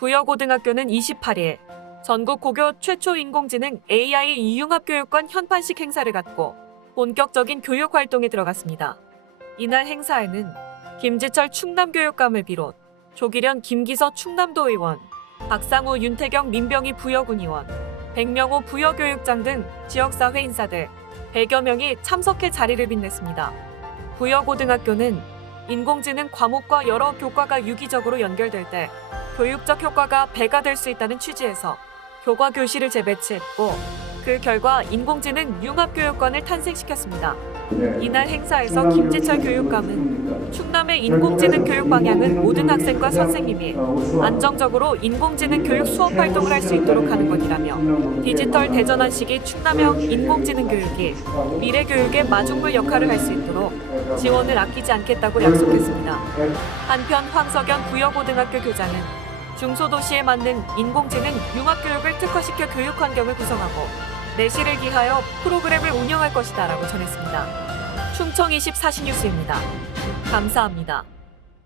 부여고등학교는 28일 전국 고교 최초 인공지능 AI 이융합 교육권 현판식 행사를 갖고 본격적인 교육 활동에 들어갔습니다. 이날 행사에는 김지철 충남교육감을 비롯 조기련 김기서 충남도 의원, 박상우 윤태경 민병희 부여군 의원, 백명호 부여교육장 등 지역사회 인사들 100여 명이 참석해 자리를 빛냈습니다. 부여고등학교는 인공지능 과목과 여러 교과가 유기적으로 연결될 때 교육적 효과가 배가 될 수 있다는 취지에서 교과 교실을 재배치했고 그 결과 인공지능 융합교육관을 탄생시켰습니다. 이날 행사에서 김지철 교육감은 충남의 인공지능 교육 방향은 모든 학생과 선생님이 안정적으로 인공지능 교육 수업 활동을 할 수 있도록 하는 것이라며 디지털 대전환 시기 충남형 인공지능 교육이 미래 교육의 마중물 역할을 할 수 있도록 지원을 아끼지 않겠다고 약속했습니다. 한편 황석연 부여고등학교 교장은 중소도시에 맞는 인공지능 융합교육을 특화시켜 교육 환경을 구성하고 내실을 기하여 프로그램을 운영할 것이다 라고 전했습니다. 충청 24시 뉴스입니다. 감사합니다.